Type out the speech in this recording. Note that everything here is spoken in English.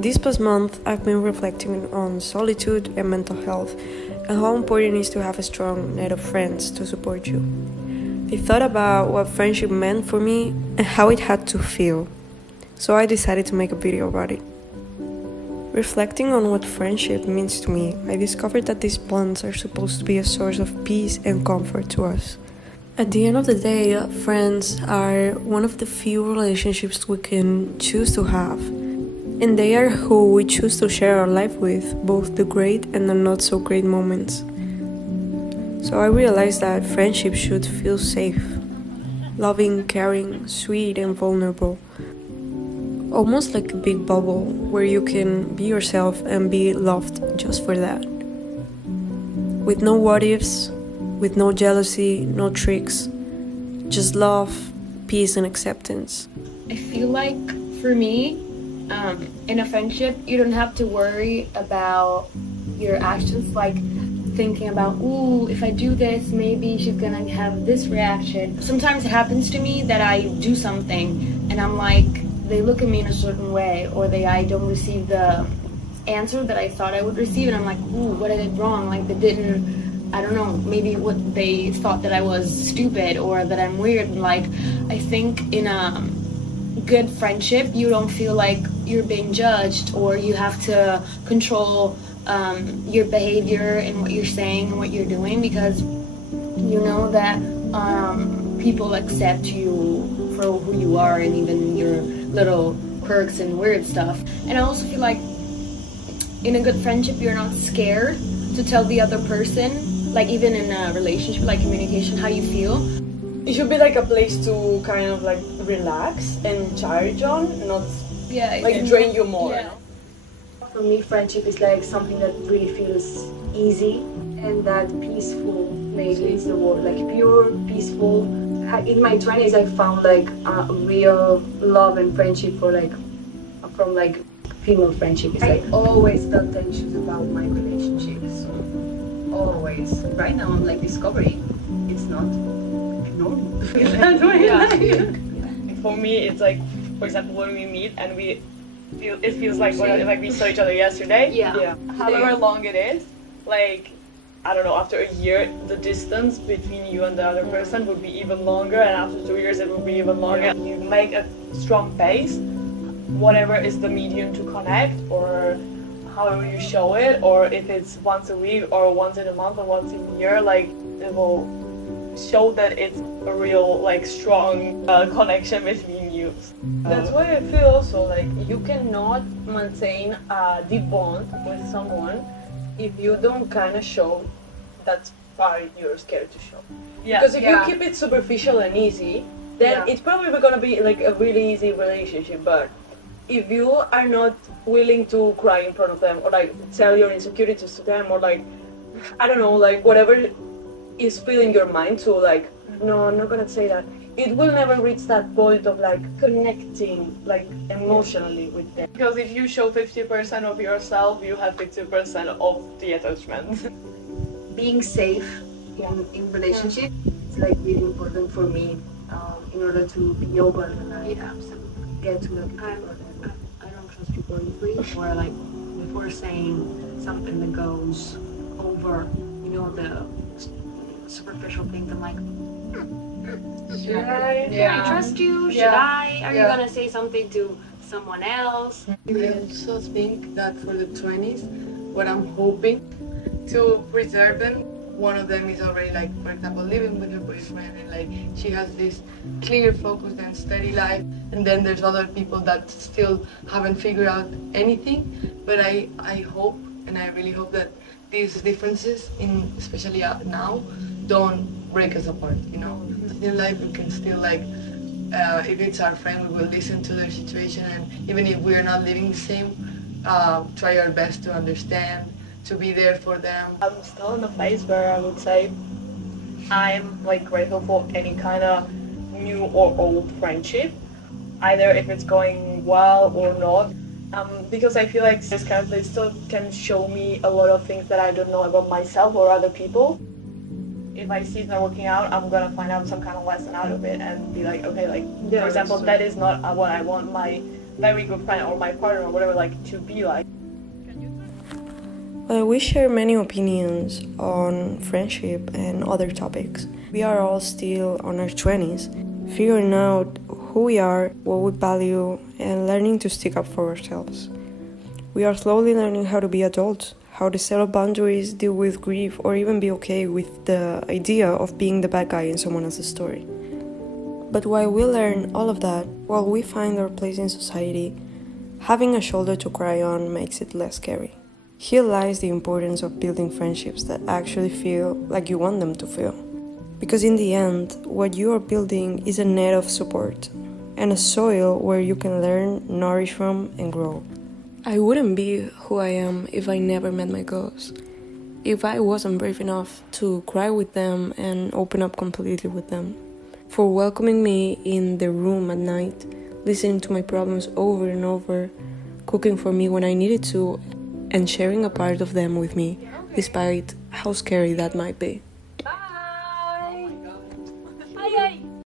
This past month, I've been reflecting on solitude and mental health and how important it is to have a strong net of friends to support you. I thought about what friendship meant for me and how it had to feel, so I decided to make a video about it. Reflecting on what friendship means to me, I discovered that these bonds are supposed to be a source of peace and comfort to us. At the end of the day, friends are one of the few relationships we can choose to have. And they are who we choose to share our life with, both the great and the not so great moments. So I realized that friendship should feel safe, loving, caring, sweet and vulnerable. Almost like a big bubble where you can be yourself and be loved just for that. With no what ifs, with no jealousy, no tricks, just love, peace and acceptance. I feel like for me, in a friendship, you don't have to worry about your actions, like thinking about, ooh, if I do this, maybe she's gonna have this reaction. Sometimes it happens to me that I do something and I'm like, they look at me in a certain way, or I don't receive the answer that I thought I would receive, and I'm like, ooh, what I did wrong? Like they didn't, I don't know, maybe what they thought that I was stupid or that I'm weird. Like I think in a good friendship, you don't feel like you're being judged or you have to control your behavior and what you're saying and what you're doing, because you know that people accept you for who you are and even your little quirks and weird stuff. And I also feel like in a good friendship, you're not scared to tell the other person, like even in a relationship, like communication, how you feel. It should be like a place to kind of like relax and charge on, not like drain you more. Yeah. For me, friendship is like something that really feels easy and that peaceful, maybe is the word, like pure, peaceful. In my 20s, I found like a real love and friendship from female friendship. It's like always felt tensions about my relationships, always. Right now, I'm like discovering it's not normal. That's what For me, it's like, for example, when we meet and it feels like we saw each other yesterday. Yeah. However long it is, like, I don't know, after a year, the distance between you and the other person would be even longer, and after 2 years it will be even longer. You make a strong base, whatever is the medium to connect, or however you show it, or if it's once a week or once in a month or once in a year, like it will show that it's a real, like, strong connection between you. That's why I feel also like you cannot maintain a deep bond with someone if you don't kind of show that part you're scared to show. Yeah. Because if you keep it superficial and easy, then it's probably going to be like a really easy relationship. But if you are not willing to cry in front of them, or like tell your insecurities to them, or like, I don't know, like whatever is filling your mind to, like, no, I'm not going to say that, it will never reach that point of like connecting like emotionally with them. Because if you show 50% of yourself, you have 50% of the attachment. Being safe in relationship is like really important for me in order to be open and get to know people. I don't trust people easily, or like before saying something that goes over, the superficial things, I'm like, should I trust you? Should I? Are you gonna say something to someone else? I also think that for the 20s, what I'm hoping to preserve them, one of them is already, like, for example, living with her boyfriend, and like she has this clear, focused and steady life, and then there's other people that still haven't figured out anything. But I hope, and I really hope, that these differences, especially now, don't break us apart, In life we can still, like, if it's our friend, we will listen to their situation, and even if we're not living the same, try our best to understand, to be there for them. I'm still in a phase where I would say I'm, like, grateful for any kind of new or old friendship, either if it's going well or not, because I feel like this kind of place still can show me a lot of things that I don't know about myself or other people. If I see it's not working out, I'm gonna find out some kind of lesson out of it and be like, okay, like, for example, that is not what I want my very good friend or my partner or whatever like to be like. We share many opinions on friendship and other topics. We are all still on our 20s, figuring out who we are, what we value, and learning to stick up for ourselves. We are slowly learning how to be adults, how to set up boundaries, deal with grief, or even be okay with the idea of being the bad guy in someone else's story. But while we learn all of that, while we find our place in society, having a shoulder to cry on makes it less scary. Here lies the importance of building friendships that actually feel like you want them to feel. Because in the end, what you are building is a net of support and a soil where you can learn, nourish from, and grow. I wouldn't be who I am if I never met my girls. If I wasn't brave enough to cry with them and open up completely with them. For welcoming me in their room at night, listening to my problems over and over, cooking for me when I needed to, and sharing a part of them with me, despite how scary that might be.